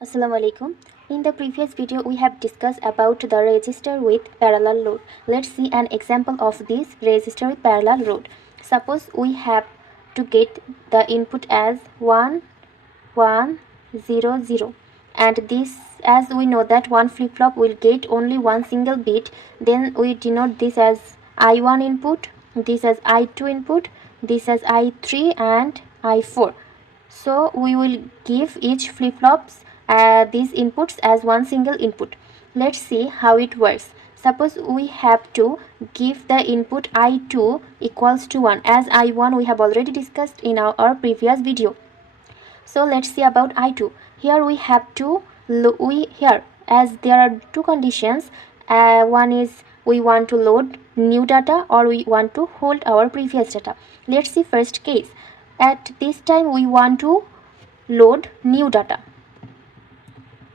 Assalamu alaikum. In the previous video we have discussed about the register with parallel load. Let's see an example of this register with parallel load. Suppose we have to get the input as 1 1 0 0, and this, as we know that one flip-flop will get only one single bit, then we denote this as I1 input, this as I2 input, this as I3 and I4. So we will give each flip-flops these inputs as one single input. Let's see how it works. Suppose we have to give the input I2 equals to 1, as I1 we have already discussed in our previous video. So let's see about I2. Here we have to as there are two conditions. One is we want to load new data or we want to hold our previous data. Let's see first case. At this time we want to load new data.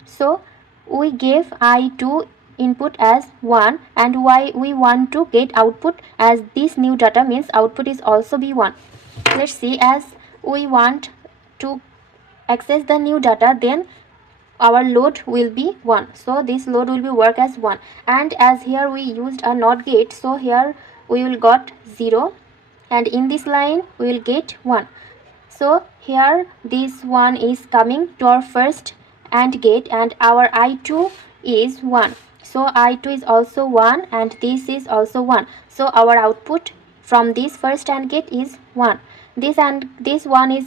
So we gave I2 input as 1, and why we want to get output as this new data means output is also be 1. Let's see, as we want to access the new data, then our load will be 1. So this load will be work as 1, and as here we used a NOT gate, so here we will got 0, and in this line we will get 1. So here this 1 is coming to our first AND gate, and our I2 is 1. So I2 is also 1 and this is also 1. So our output from this first AND gate is 1. This 1 is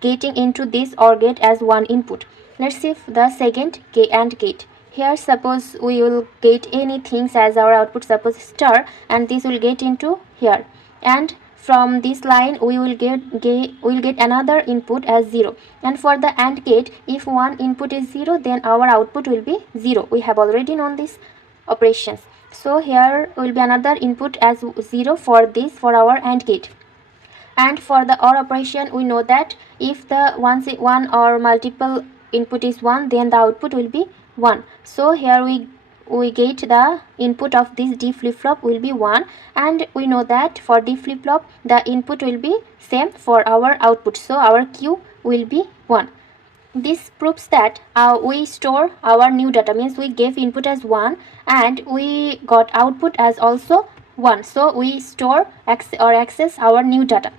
getting into this OR gate as one input. Let's see the second AND gate. Here suppose we will get anything as our output, suppose star, and this will get into here, and from this line we will get another input as 0. And for the AND gate, if one input is 0, then our output will be 0. We have already known these operations. So here will be another input as 0 for our AND gate. And for the OR operation, we know that if the one or multiple input is 1, then the output will be 1. So here we get the input of this D flip-flop will be 1, and we know that for D flip-flop the input will be same for our output, so our Q will be 1. This proves that we store our new data, means we gave input as 1 and we got output as also 1, so we store or access our new data.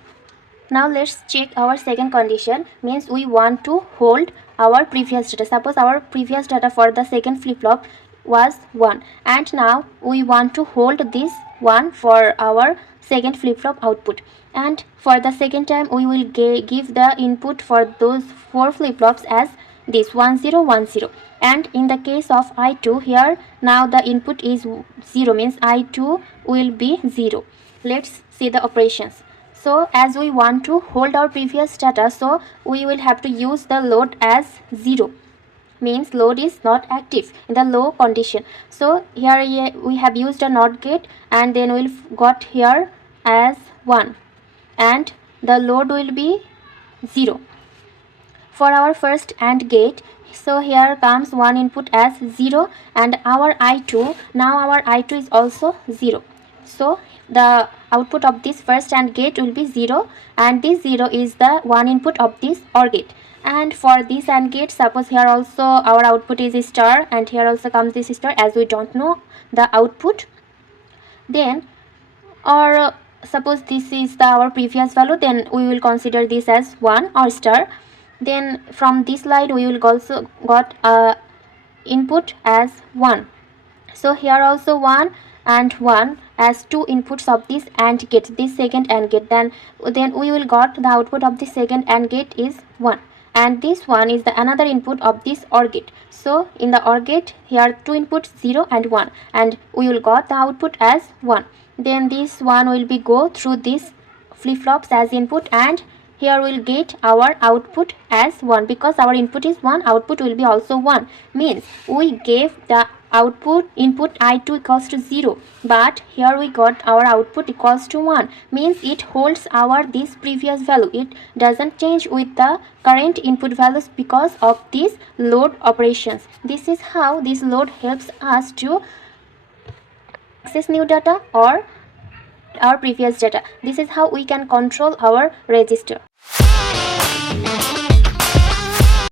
Now let's check our second condition, means we want to hold our previous data. Suppose our previous data for the second flip-flop was 1, and now we want to hold this 1 for our second flip-flop output. And for the second time we will give the input for those 4 flip-flops as this 1 0 1 0. And in the case of I2, here now the input is 0, means I2 will be 0. Let's see the operations. So as we want to hold our previous data, so we will have to use the load as 0, means load is not active in the low condition. So here we have used a NOT gate, and then we'll got here as 1, and the load will be 0. For our first AND gate, so here comes one input as 0, and our I2, now our I2 is also 0. So the output of this first AND gate will be 0, and this 0 is the one input of this OR gate. And for this AND gate, suppose here also our output is a star, and here also comes this star, as we don't know the output. Then, or suppose this is our previous value, then we will consider this as 1 or star. Then from this line we will also got a input as 1. So here also 1 and 1 as two inputs of this AND gate, this second AND gate. Then we will got the output of the second AND gate is 1, and this one is the another input of this OR gate. So in the OR gate, here two inputs 0 and 1, and we will got the output as 1. Then this one will be go through these flip-flops as input, and here we'll get our output as 1, because our input is 1, output will be also 1, means we gave the input I2 equals to 0, but here we got our output equals to 1, means it holds our this previous value. It doesn't change with the current input values because of these load operations. This is how this load helps us to access new data or our previous data. This is how we can control our register.